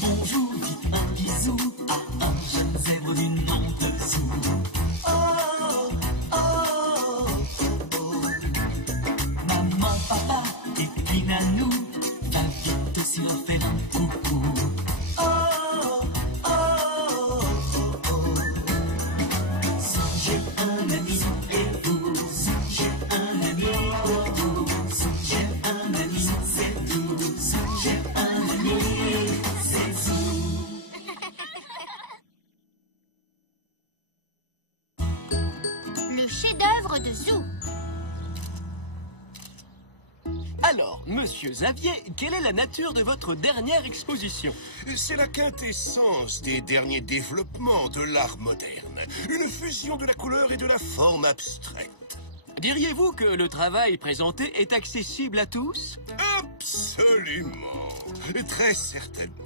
bonjour, dites un bisou à un jeune zèbre du nom de Zou. Oh, oh, oh, oh. Maman, papa et puis Nanou, va vite aussi leur faire un coucou. Oh, oh, oh, oh. Si j'ai un ami et vous, si j'ai un ami pour vous, si j'ai un ami c'est tout, si j'ai un ami c'est Zou. Le chef-d'œuvre de Zou. Alors, monsieur Xavier, quelle est la nature de votre dernière exposition? C'est la quintessence des derniers développements de l'art moderne. Une fusion de la couleur et de la forme abstraite. Diriez-vous que le travail présenté est accessible à tous? Absolument. Très certainement.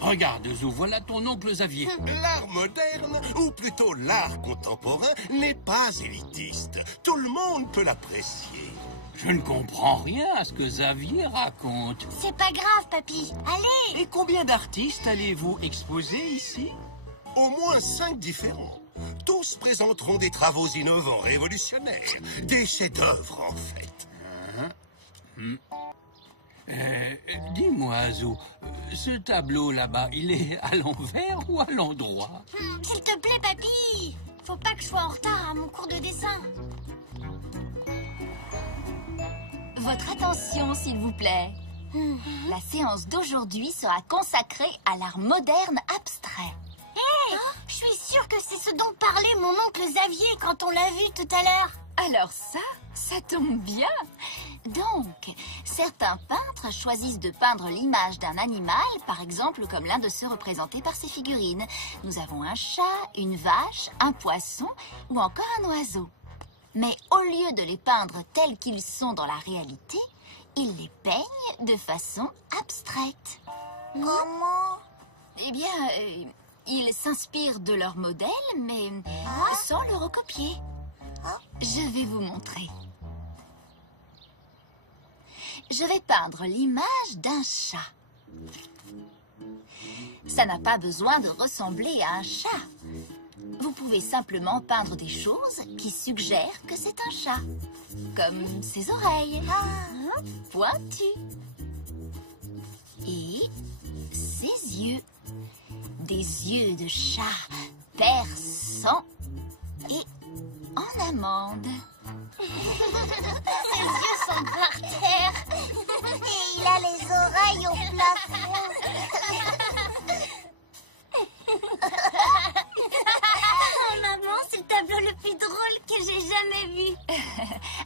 Regarde, Zou, voilà ton oncle Xavier. L'art moderne, ou plutôt l'art contemporain, n'est pas élitiste. Tout le monde peut l'apprécier. Je ne comprends rien à ce que Xavier raconte. C'est pas grave, papy. Allez. Et combien d'artistes allez-vous exposer ici? Au moins 5 différents. Tous présenteront des travaux innovants, révolutionnaires. Des chefs-d'œuvre, en fait. Dis-moi, Zou, ce tableau là-bas, il est à l'envers ou à l'endroit? S'il te plaît, papy. Faut pas que je sois en retard à mon cours de dessin. Votre attention, s'il vous plaît. La séance d'aujourd'hui sera consacrée à l'art moderne abstrait. Hé, je suis sûre que c'est ce dont parlait mon oncle Xavier quand on l'a vu tout à l'heure. Alors ça tombe bien. Donc, certains peintres choisissent de peindre l'image d'un animal, par exemple comme l'un de ceux représentés par ces figurines. Nous avons un chat, une vache, un poisson ou encore un oiseau. Mais au lieu de les peindre tels qu'ils sont dans la réalité, ils les peignent de façon abstraite. Comment? Eh bien, ils s'inspirent de leur modèle, mais sans le recopier. Je vais vous montrer. Je vais peindre l'image d'un chat. Ça n'a pas besoin de ressembler à un chat. Vous pouvez simplement peindre des choses qui suggèrent que c'est un chat. Comme ses oreilles, pointues. Et ses yeux. Des yeux de chat perçants et en amande. Ses yeux sont par terre. Et il a les oreilles au plafond. Oh, maman, c'est le tableau le plus drôle que j'ai jamais vu.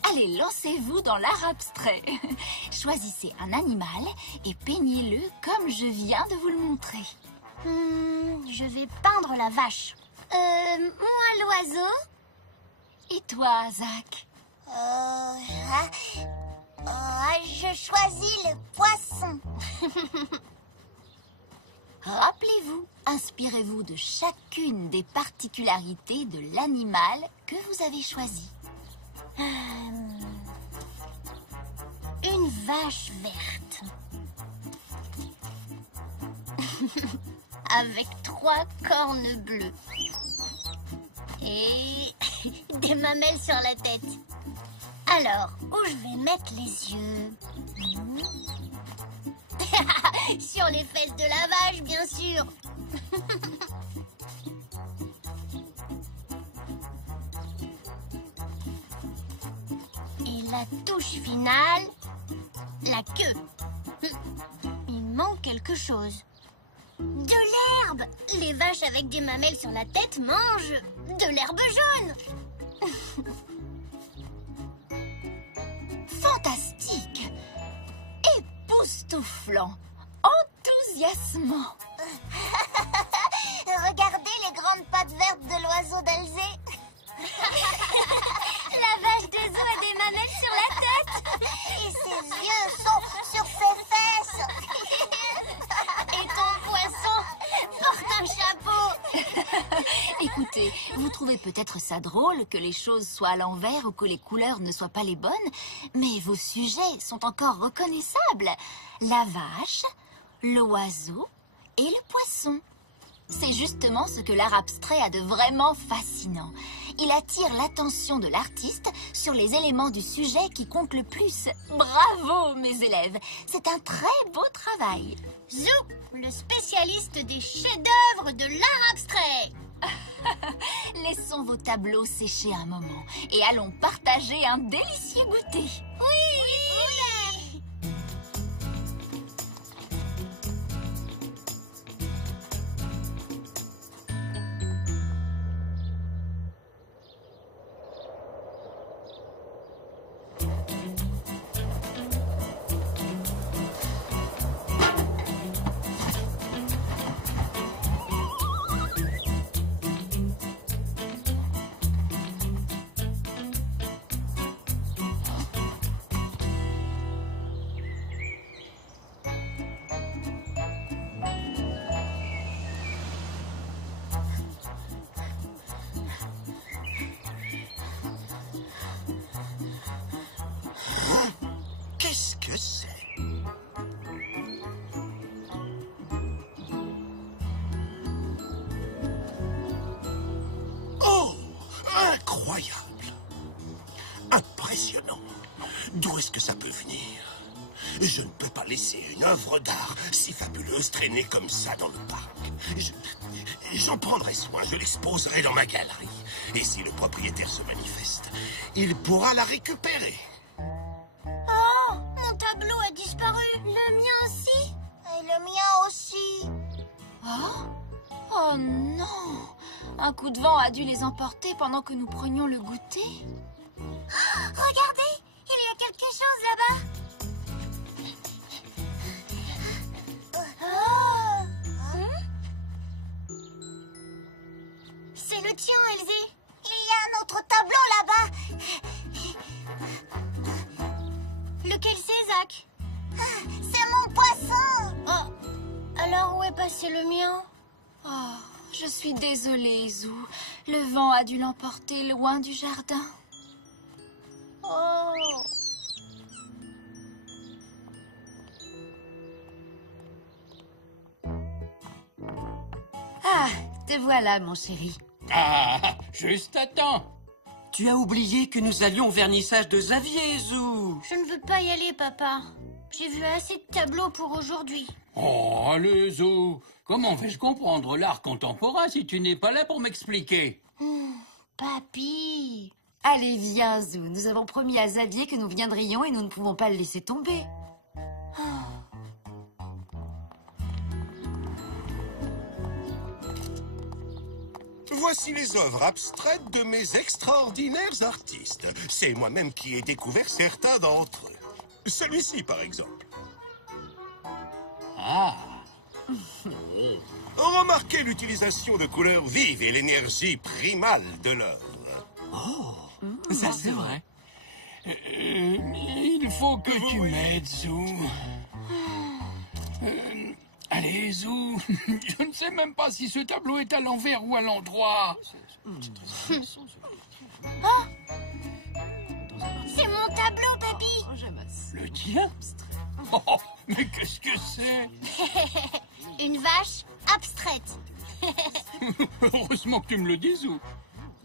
Allez, lancez-vous dans l'art abstrait. Choisissez un animal et peignez-le comme je viens de vous le montrer. Je vais peindre la vache. Moi, l'oiseau. Et toi, Zach? Je choisis le poisson. Rappelez-vous, inspirez-vous de chacune des particularités de l'animal que vous avez choisi. Une vache verte. Avec 3 cornes bleues. Et des mamelles sur la tête. Alors, où je vais mettre les yeux? Sur les fesses de la vache, bien sûr. Et la touche finale, la queue. Il manque quelque chose. De l'herbe! Les vaches avec des mamelles sur la tête mangent de l'herbe jaune. Fantastique! Époustouflant! Enthousiasmant! Regardez les grandes pattes vertes de l'oiseau d'Alzé. La vache de Zou a des mamelles sur la tête. Et ses yeux sont sur ses fesses. Et ton poisson porte un chapeau. Écoutez, vous trouvez peut-être ça drôle que les choses soient à l'envers ou que les couleurs ne soient pas les bonnes, mais vos sujets sont encore reconnaissables. La vache, l'oiseau et le poisson. C'est justement ce que l'art abstrait a de vraiment fascinant. Il attire l'attention de l'artiste sur les éléments du sujet qui comptent le plus. Bravo, mes élèves! C'est un très beau travail. Zou, le spécialiste des chefs-d'œuvre de l'art abstrait. Laissons vos tableaux sécher un moment et allons partager un délicieux goûter. Oui! Qu'est-ce que c'est? Oh! Incroyable! Impressionnant! D'où est-ce que ça peut venir? Je ne peux pas laisser une œuvre d'art si fabuleuse traîner comme ça dans le parc. J'en prendrai soin, je l'exposerai dans ma galerie. Et si le propriétaire se manifeste, il pourra la récupérer. Oh, mon tableau a disparu. Le mien aussi. Et le mien aussi. Oh? Oh non! Un coup de vent a dû les emporter pendant que nous prenions le goûter. Regardez, il y a quelque chose là-bas. C'est le tien, Elsie. Il y a un autre tableau là-bas. Lequel c'est, Zach? C'est mon poisson. Oh, alors où est passé le mien? Oh, je suis désolée, Zou. Le vent a dû l'emporter loin du jardin. Oh. Ah, te voilà, mon chéri. Ah, juste à temps. Tu as oublié que nous allions au vernissage de Xavier, Zou. Je ne veux pas y aller, papa. J'ai vu assez de tableaux pour aujourd'hui. Oh, allez, Zou. Comment vais-je comprendre l'art contemporain si tu n'es pas là pour m'expliquer? Papy. Allez, viens, Zou. Nous avons promis à Xavier que nous viendrions et nous ne pouvons pas le laisser tomber. Voici les œuvres abstraites de mes extraordinaires artistes. C'est moi-même qui ai découvert certains d'entre eux. Celui-ci, par exemple. Ah, Remarquez l'utilisation de couleurs vives et l'énergie primale de l'œuvre. Ça, c'est vrai. il faut que tu m'aides, Zou. Allez, Zou. Je ne sais même pas si ce tableau est à l'envers ou à l'endroit. C'est mon tableau, papy. Le tien? Oh, mais qu'est-ce que c'est? Une vache abstraite. Heureusement que tu me le dis, Zou.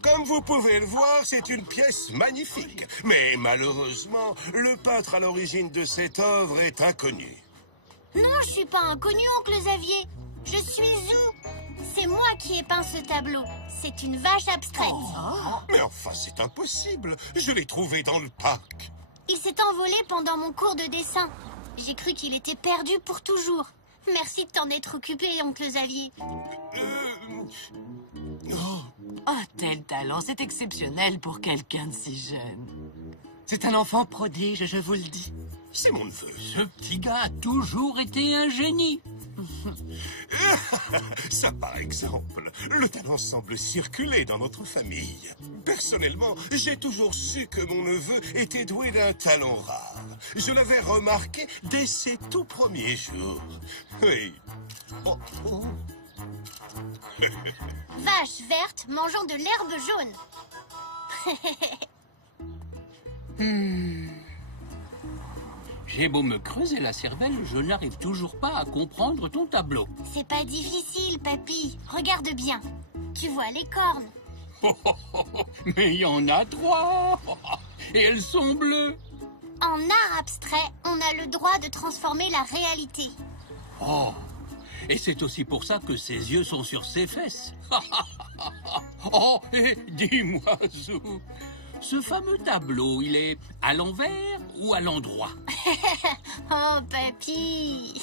Comme vous pouvez le voir, c'est une pièce magnifique. Mais malheureusement, le peintre à l'origine de cette œuvre est inconnu. Non, je suis pas inconnu, oncle Xavier. Je suis Zou. C'est moi qui ai peint ce tableau. C'est une vache abstraite. Mais enfin, c'est impossible. Je l'ai trouvé dans le parc. Il s'est envolé pendant mon cours de dessin. J'ai cru qu'il était perdu pour toujours. Merci de t'en être occupé, oncle Xavier. Oh, tel talent, c'est exceptionnel pour quelqu'un de si jeune. C'est un enfant prodige, je vous le dis. C'est mon neveu. Ce petit gars a toujours été un génie. Ça, par exemple, le talent semble circuler dans notre famille. Personnellement, j'ai toujours su que mon neveu était doué d'un talent rare. Je l'avais remarqué dès ses tout premiers jours. Oui. Oh, oh. Vache verte mangeant de l'herbe jaune. J'ai beau me creuser la cervelle, je n'arrive toujours pas à comprendre ton tableau. C'est pas difficile, papy. Regarde bien. Tu vois les cornes. Mais il y en a 3. Et elles sont bleues. En art abstrait, on a le droit de transformer la réalité. Oh, et c'est aussi pour ça que ses yeux sont sur ses fesses. Oh, et dis-moi, Zou, ce fameux tableau, il est à l'envers ou à l'endroit? Oh, papy.